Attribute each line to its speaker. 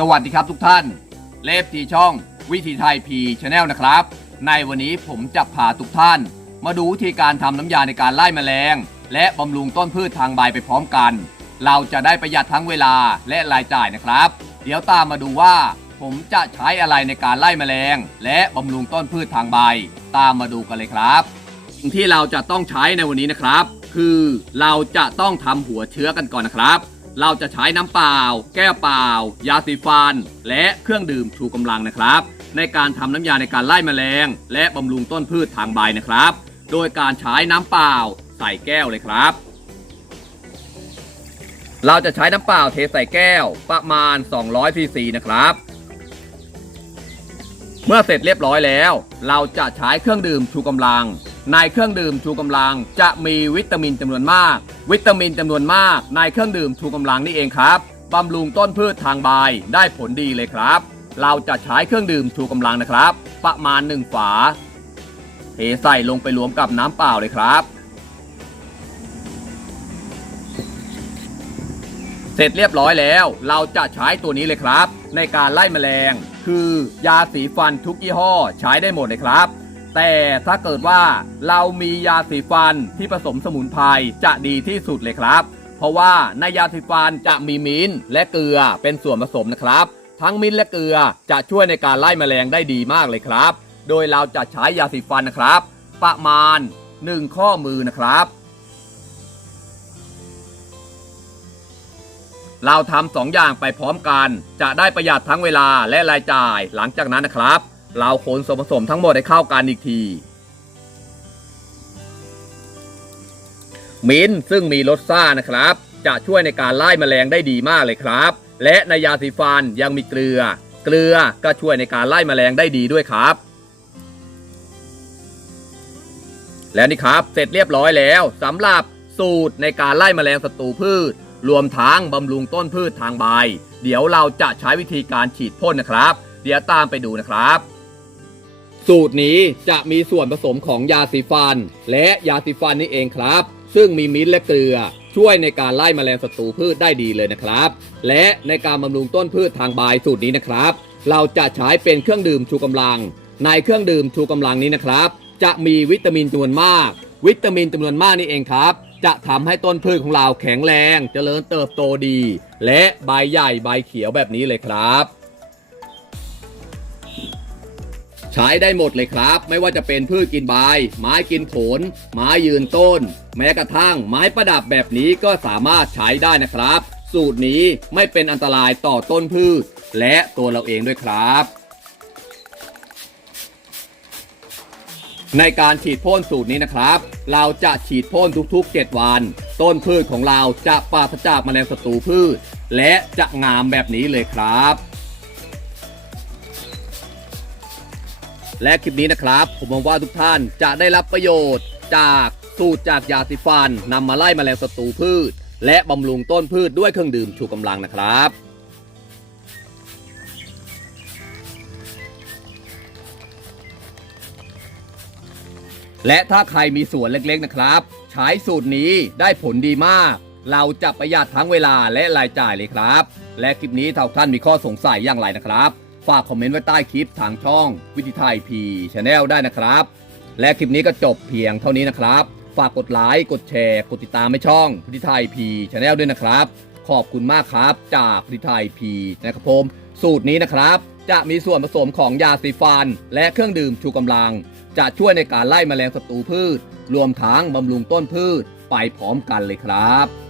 Speaker 1: สวัสดีครับทุกท่าน เลฟทีช่อง วิธีไทยพีชาแนลนะครับ ในวันนี้ผมจะพาทุกท่าน มาดูวิธีการทำน้ำยาในการไล่แมลง และบำรุงต้นพืชทางใบไปพร้อมกัน เราจะได้ประหยัดทั้งเวลาและรายจ่ายนะครับ เดี๋ยวตามมาดูว่า ผมจะใช้อะไรในการไล่แมลง และบำรุงต้นพืชทางใบ ตามมาดูกันเลยครับสิ่งที่เราจะต้องใช้ในวันนี้นะครับ คือเราจะต้องทำหัวเชื้อกันก่อนนะครับ เราจะใช้น้ำเปล่า แก้วเปล่า ยาสีฟัน และเครื่องดื่มชูกำลังนะครับ ในการทำน้ำยาในการไล่แมลง และบำรุงต้นพืชทางใบนะครับ โดยการใช้น้ำเปล่าใส่แก้วเลยครับ เราจะใช้น้ำเปล่าเทใส่แก้วประมาณ 200ซีซีนะครับเมื่อเสร็จเรียบร้อยแล้ว เราจะใช้เครื่องดื่มชูกำลัง ในเครื่องดื่มชูกำลังจะมีวิตามินจำนวนมาก วิตามินจำนวนมาก ในเครื่องดื่มชูกำลังนี่เองครับบำรุงต้นพืชทางใบได้ผลดีเลยครับ เราจะใช้เครื่องดื่มชูกำลังนะครับ ประมาณ 1 ฝา เทใส่ลงไปรวมกับน้ำเปล่าเลยครับ เสร็จเรียบร้อยแล้ว เราจะใช้ตัวนี้เลยครับ ในการไล่แมลง คือยาสีฟันทุกยี่ห้อใช้ได้หมดเลยครับ แต่ถ้าเกิดว่าเรามียาสีฟันที่ผสมสมุนไพรจะดีที่สุดเลยครับ เพราะว่าในยาสีฟันจะมีมิ้นท์และเกลือเป็นส่วนผสมนะครับ ทั้งมิ้นท์และเกลือจะช่วยในการไล่แมลงได้ดีมากเลยครับ โดยเราจะใช้ยาสีฟันนะครับ ประมาณ 1 ข้อมือนะครับ เราทำสองอย่างไปพร้อมกัน จะได้ประหยัดทั้งเวลาและรายจ่ายหลังจากนั้นนะครับ เราคนส่วนผสมทั้งหมดให้เข้ากันอีกที มิ้นซึ่งมีรสซ่านะครับ จะช่วยในการไล่แมลงได้ดีมากเลยครับ และในยาสีฟันยังมีเกลือ เกลือก็ช่วยในการไล่แมลงได้ดีด้วยครับ และนี่ครับเสร็จเรียบร้อยแล้วสำหรับสูตรในการไล่แมลงศัตรูพืช รวมทั้งบำรุงต้นพืชทางใบ เดี๋ยวเราจะใช้วิธีการฉีดพ่นนะครับ เดี๋ยวตามไปดูนะครับ สูตรนี้จะมีส่วนผสมของยาสีฟัน และยาสีฟันนี่เองครับ ซึ่งมีมิ้นและเกลือ ช่วยในการไล่แมลงศัตรูพืชได้ดีเลยนะครับ และในการบำรุงต้นพืชทางใบสูตรนี้นะครับ เราจะใช้เป็นเครื่องดื่มชูกำลัง ในเครื่องดื่มชูกำลังนี้นะครับ จะมีวิตามินจำนวนมาก วิตามินจำนวนมากนี่เองครับ จะทำให้ต้นพืชของเราแข็งแรงเจริญเติบโตดี และใบใหญ่ใบเขียวแบบนี้เลยครับ ใช้ได้หมดเลยครับ ไม่ว่าจะเป็นพืชกินใบ ไม้กินผล ไม้ยืนต้น แม้กระทั่งไม้ประดับแบบนี้ก็สามารถใช้ได้นะครับ สูตรนี้ไม่เป็นอันตรายต่อต้นพืช และตัวเราเองด้วยครับ ในการฉีดพ่นสูตรนี้นะครับ เราจะฉีดพ่นทุกๆ 7 วัน ต้นพืชของเราจะปราศจากแมลงศัตรูพืช และจะงามแบบนี้เลยครับ และคลิปนี้นะครับ ผมหวังว่าทุกท่านจะได้รับประโยชน์ จากสูตรจากยาสีฟันนำมาไล่แมลงศัตรูพืช และบำรุงต้นพืชด้วยเครื่องดื่มชูกำลังนะครับและถ้าใครมีสวนเล็กๆนะครับ ใช้สูตรนี้ได้ผลดีมาก เราจะประหยัดทั้งเวลาและรายจ่ายเลยครับ และคลิปนี้ถ้าท่านมีข้อสงสัยอย่างไรนะครับ ฝากคอมเมนต์ไว้ใต้คลิปทางช่อง วิธีไทยพีชาแนลได้นะครับ และคลิปนี้ก็จบเพียงเท่านี้นะครับ ฝากกดไลค์กดแชร์ กดติดตามให้ช่อง วิธีไทยพีชาแนลด้วยนะครับ ขอบคุณมากครับ จากวิธีไทยพีนะครับผมสูตรนี้นะครับ จะมีส่วนผสมของยาสีฟัน และเครื่องดื่มชูกำลัง จะช่วยในการไล่แมลงศัตรูพืช รวมทั้งบำรุงต้นพืชไปพร้อมกันเลยครับ